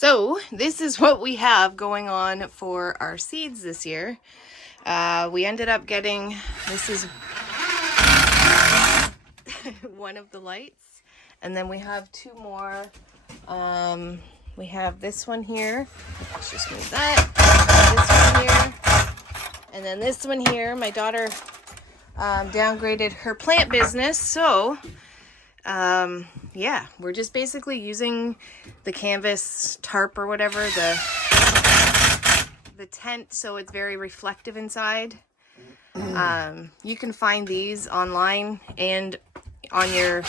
So this is what we have going on for our seeds this year. We ended up getting, this is one of the lights, and then we have two more. We have this one here. Let's just move that. This one here, and then this one here. My daughter downgraded her plant business, so yeah, we're just basically using the canvas tarp or whatever, the tent, so it's very reflective inside. You can find these online and on your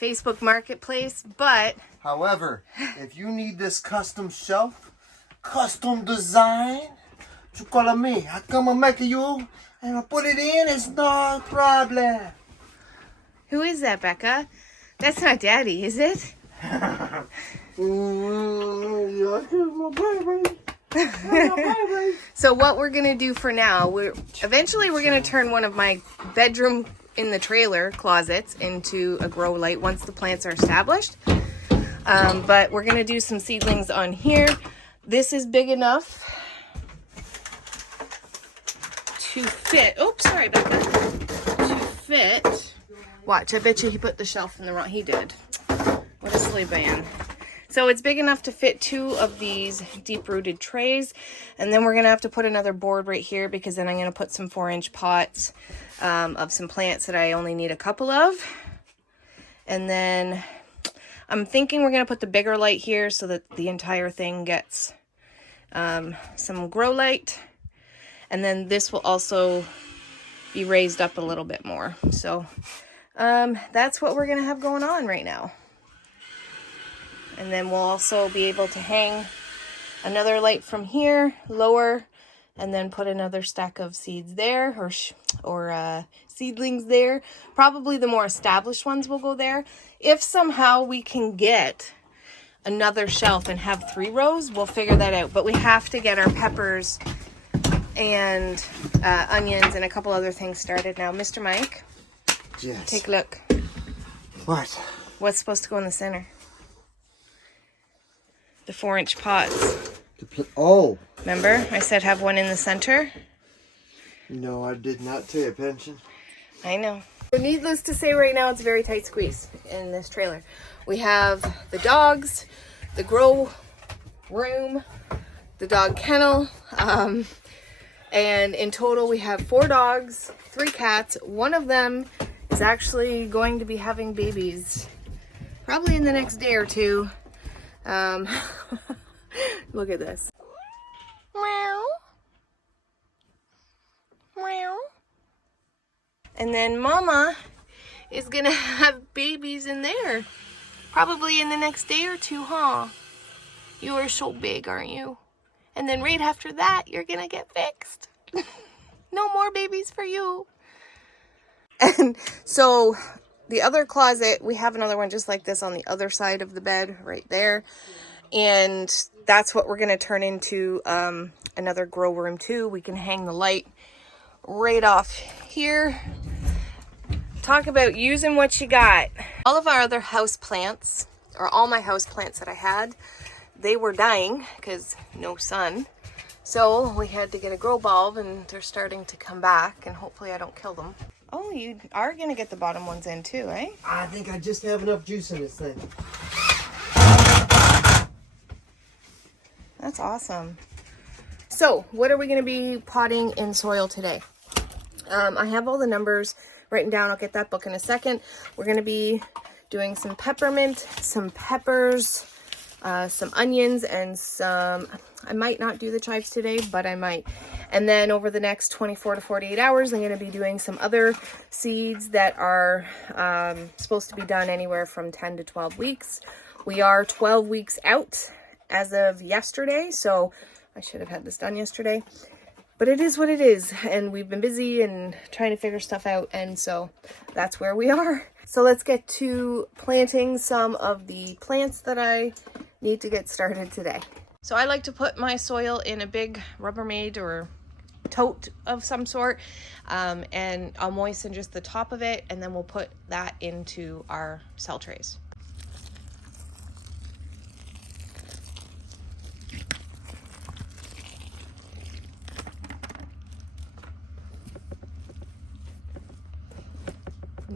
Facebook marketplace, but however, if you need this custom shelf, custom design, you call me. I come and make you and I put it in, it's no problem. Who is that, Becca? That's not Daddy, is it? So what we're gonna do for now, eventually we're gonna turn one of my bedroom in the trailer closets into a grow light once the plants are established. But we're gonna do some seedlings on here. This is big enough to fit. Oops, sorry, Becca. To fit. Watch, I bet you he put the shelf in the wrong. He did. What a silly man. So it's big enough to fit two of these deep-rooted trays. And then we're going to have to put another board right here, because then I'm going to put some 4-inch pots of some plants that I only need a couple of. And then I'm thinking we're going to put the bigger light here so that the entire thing gets some grow light. And then this will also be raised up a little bit more. So that's what we're going to have going on right now. And then we'll also be able to hang another light from here, lower, and then put another stack of seeds there, or seedlings there. Probably the more established ones will go there. If somehow we can get another shelf and have 3 rows, we'll figure that out. But we have to get our peppers and onions and a couple other things started now. Mr. Mike, Yes. take a look. What? What's supposed to go in the center? The 4-inch pots. Oh. Remember? I said have one in the center. No, I did not pay attention. I know. So needless to say, right now it's a very tight squeeze in this trailer. We have the dogs, the grow room, the dog kennel, and in total we have 4 dogs, 3 cats. One of them is actually going to be having babies probably in the next day or two. Look at this. Meow. Meow. And then Mama is gonna have babies in there. Probably in the next day or two, huh? You are so big, aren't you? And then right after that, you're gonna get fixed. No more babies for you. And so the other closet, we have another one just like this on the other side of the bed right there. And that's what we're going to turn into another grow room too. We can hang the light right off here. Talk about using what you got. All of our other house plants, or all my house plants that I had, they were dying because no sun. So we had to get a grow bulb, and they're starting to come back, and hopefully I don't kill them. Oh, you are going to get the bottom ones in too, eh? I think I just have enough juice in this thing. That's awesome. So what are we going to be potting in soil today? I have all the numbers written down. I'll get that book in a second. We're going to be doing some peppermint, some peppers, some onions, and some, I might not do the chives today, but I might. And then over the next 24 to 48 hours, I'm going to be doing some other seeds that are supposed to be done anywhere from 10 to 12 weeks. We are 12 weeks out as of yesterday, so I should have had this done yesterday. But it is what it is, and we've been busy and trying to figure stuff out, and so that's where we are. So let's get to planting some of the plants that I need to get started today. So I like to put my soil in a big Rubbermaid or tote of some sort, and I'll moisten just the top of it, and then we'll put that into our cell trays.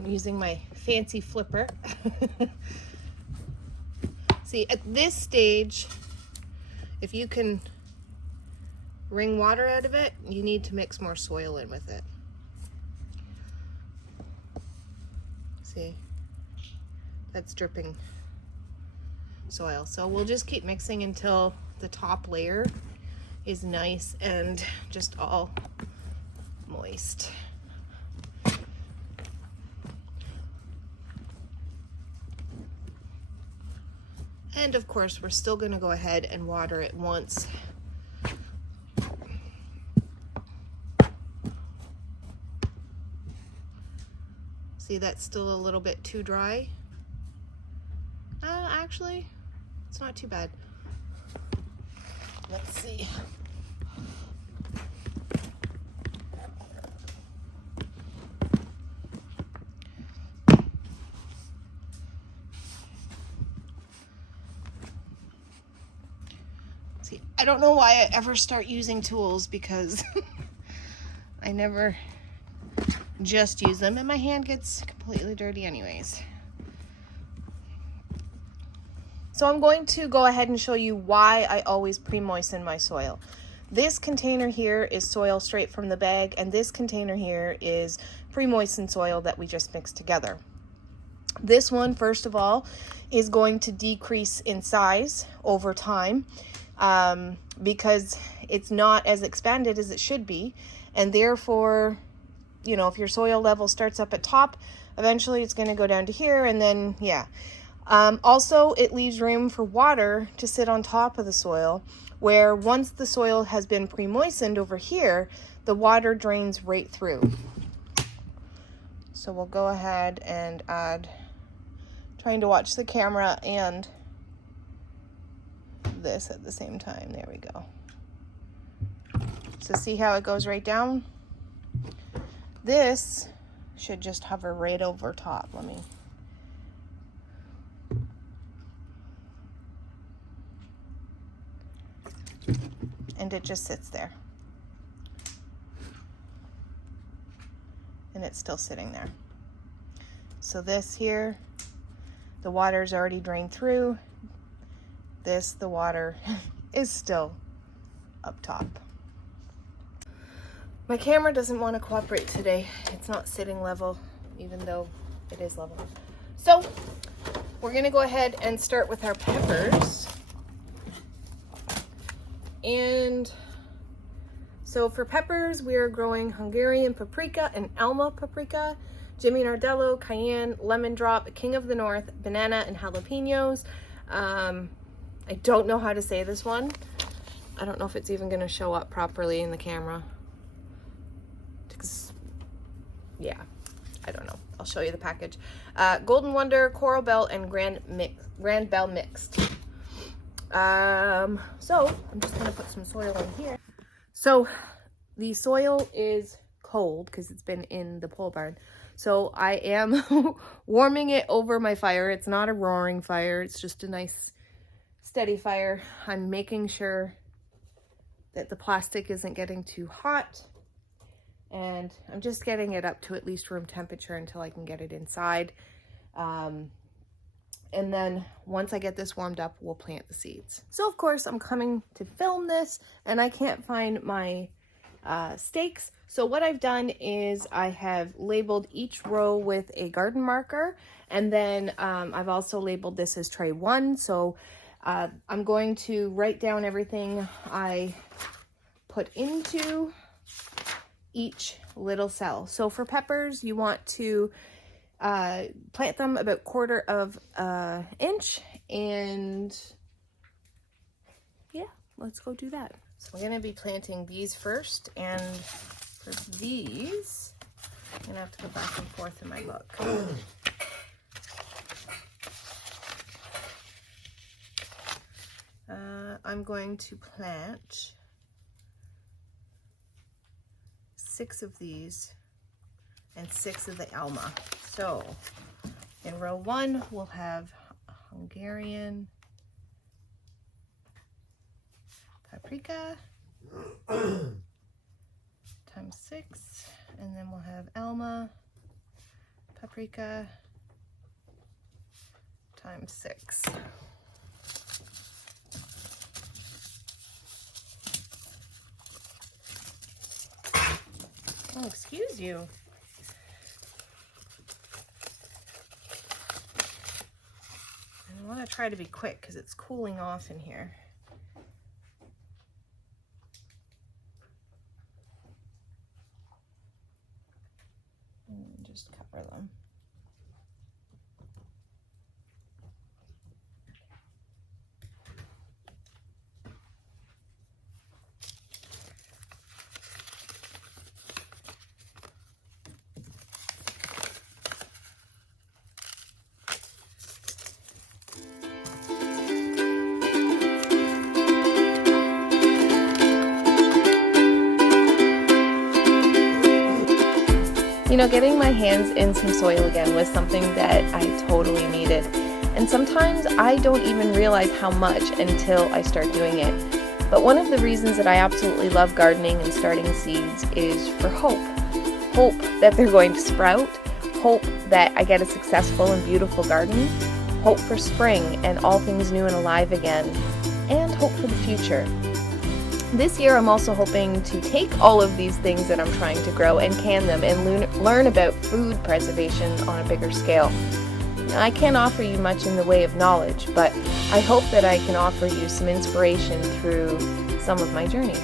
using my fancy flipper. See, at this stage, if you can wring water out of it, you need to mix more soil in with it. See, that's dripping soil. So we'll just keep mixing until the top layer is nice and just all moist. And of course, we're still going to go ahead and water it once. See, that's still a little bit too dry. Actually, it's not too bad. Let's see. See, I don't know why I ever start using tools, because I never just use them and my hand gets completely dirty anyways. So I'm going to go ahead and show you why I always pre-moisten my soil. This container here is soil straight from the bag, and this container here is pre-moistened soil that we just mixed together. This one, first of all, is going to decrease in size over time because it's not as expanded as it should be, and therefore, you know, if your soil level starts up at top, eventually it's going to go down to here, and then yeah. Also, it leaves room for water to sit on top of the soil, where once the soil has been pre-moistened over here, the water drains right through. So we'll go ahead and add, trying to watch the camera and this at the same time. There we go. So see how it goes right down? This should just hover right over top. Let me... And it just sits there. And it's still sitting there. So this here, the water's already drained through. This, the water is still up top. My camera doesn't want to cooperate today. It's not sitting level, even though it is level. So we're gonna go ahead and start with our peppers. And so for peppers, we are growing Hungarian paprika and Alma paprika, Jimmy Nardello, cayenne, lemon drop, King of the North, banana, and jalapenos. I don't know how to say this one. I don't know if it's even going to show up properly in the camera. Yeah, I don't know. I'll show you the package. Golden Wonder, Coral Bell, and Grand Bell mixed. So I'm just gonna put some soil in here. So the soil is cold because it's been in the pole barn. So I am warming it over my fire. It's not a roaring fire. It's just a nice steady fire. I'm making sure that the plastic isn't getting too hot, and I'm just getting it up to at least room temperature until I can get it inside. And then once I get this warmed up, we'll plant the seeds. So of course I'm coming to film this and I can't find my stakes. So what I've done is I have labeled each row with a garden marker, and then I've also labeled this as tray 1. So I'm going to write down everything I put into each little cell. So for peppers, you want to plant them about 1/4 of an inch, and yeah, let's go do that. So we're going to be planting these first, and for these I'm going to have to go back and forth in my book. I'm going to plant 6 of these and 6 of the Alma. So in row 1, we'll have Hungarian paprika times 6, and then we'll have Alma paprika times 6. Oh, excuse you. I want to try to be quick because it's cooling off in here. And just cover them. You know, getting my hands in some soil again was something that I totally needed. And sometimes I don't even realize how much until I start doing it. But one of the reasons that I absolutely love gardening and starting seeds is for hope. Hope that they're going to sprout, hope that I get a successful and beautiful garden, hope for spring and all things new and alive again, and hope for the future. This year I'm also hoping to take all of these things that I'm trying to grow and can them and learn about food preservation on a bigger scale. Now, I can't offer you much in the way of knowledge, but I hope that I can offer you some inspiration through some of my journeys.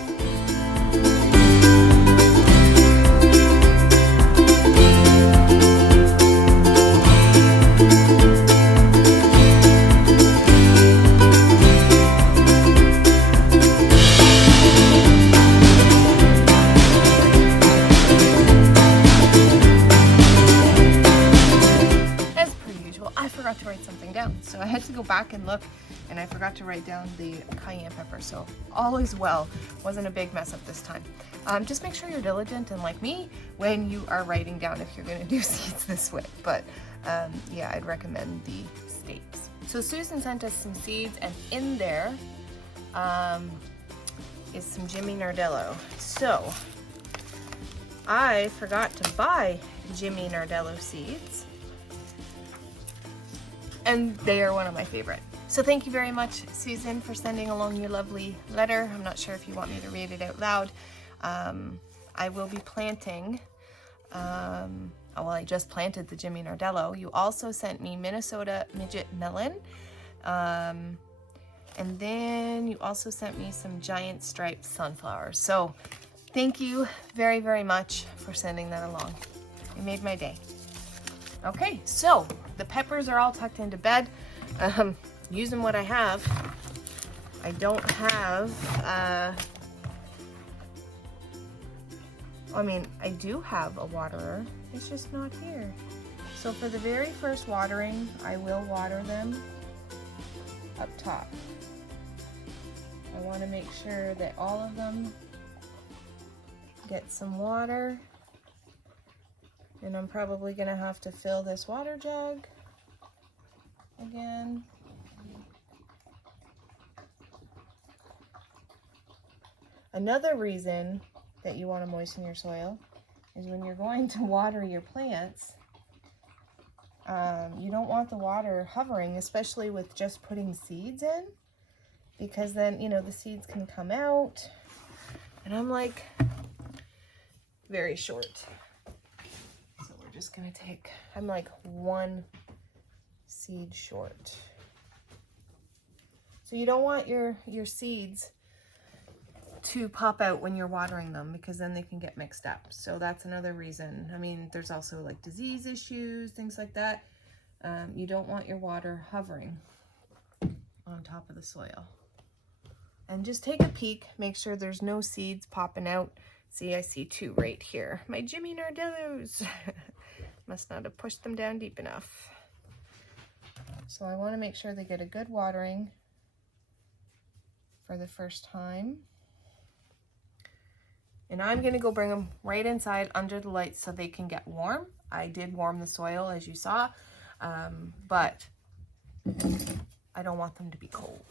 So I had to go back and look, and I forgot to write down the cayenne pepper, so all is well. Wasn't a big mess up this time. Just make sure you're diligent and like me when you are writing down if you're going to do seeds this way. But yeah, I'd recommend the stakes. So Susan sent us some seeds, and in there is some Jimmy Nardello. So I forgot to buy Jimmy Nardello seeds, and they are one of my favorite. So thank you very much, Susan, for sending along your lovely letter. I'm not sure if you want me to read it out loud. I will be planting, well, I just planted the Jimmy Nardello. You also sent me Minnesota Midget Melon. And then you also sent me some giant striped sunflowers. So thank you very, very much for sending that along. You made my day. Okay, so the peppers are all tucked into bed. Using what I have. I don't have, I mean, I do have a waterer. It's just not here. So for the very first watering, I will water them up top. I want to make sure that all of them get some water. And I'm probably going to have to fill this water jug again. Another reason that you want to moisten your soil is when you're going to water your plants, you don't want the water hovering, especially with just putting seeds in, because then, you know, the seeds can come out, and I'm like very short. So we're just going to take, I'm like one seed short. So you don't want your seeds to pop out when you're watering them, because then they can get mixed up. So that's another reason. I mean, there's also like disease issues, things like that. You don't want your water hovering on top of the soil. And just take a peek, make sure there's no seeds popping out. See, I see two right here. My Jimmy Nardellos. Must not have pushed them down deep enough. So I want to make sure they get a good watering for the first time. And I'm going to go bring them right inside under the lights so they can get warm. I did warm the soil, as you saw, but I don't want them to be cold.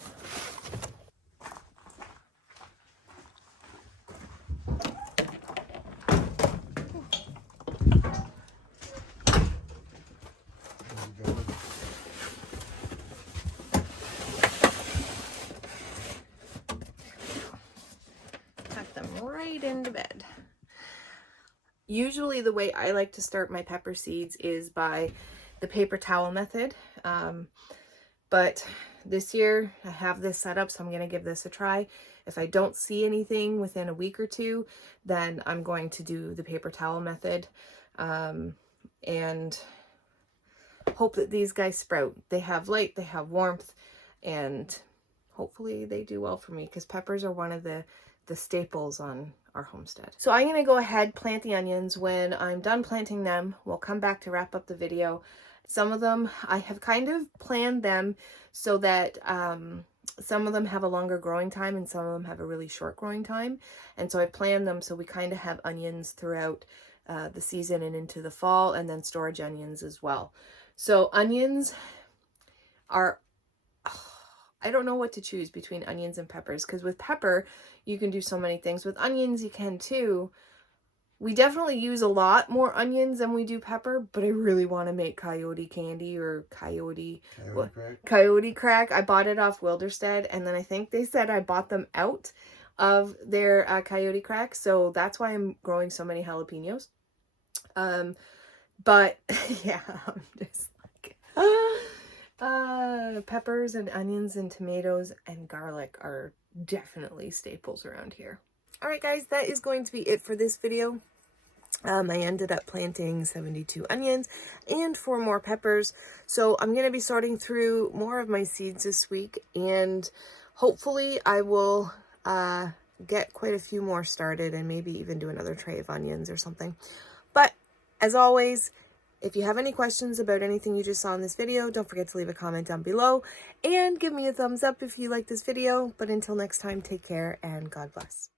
Usually the way I like to start my pepper seeds is by the paper towel method. But this year I have this set up, so I'm going to give this a try. If I don't see anything within a week or two, then I'm going to do the paper towel method, and hope that these guys sprout. They have light, they have warmth, and hopefully they do well for me, because peppers are one of the staples on our homestead. So I'm going to go ahead, plant the onions. When I'm done planting them, we'll come back to wrap up the video. Some of them, I have kind of planned them so that some of them have a longer growing time and some of them have a really short growing time. And so I planned them so we kind of have onions throughout the season and into the fall, and then storage onions as well. So onions are, I don't know what to choose between onions and peppers, because with pepper, you can do so many things. With onions, you can too. We definitely use a lot more onions than we do pepper, but I really want to make coyote candy or coyote crack. I bought it off Wilderstead, and then I think they said I bought them out of their coyote crack, so that's why I'm growing so many jalapenos. But yeah, I'm just like, peppers and onions and tomatoes and garlic are definitely staples around here. All right, guys, that is going to be it for this video. I ended up planting 72 onions and 4 more peppers. So I'm going to be sorting through more of my seeds this week, and hopefully I will get quite a few more started and maybe even do another tray of onions or something. But as always, if you have any questions about anything you just saw in this video, don't forget to leave a comment down below and give me a thumbs up if you like this video. But until next time, take care and God bless.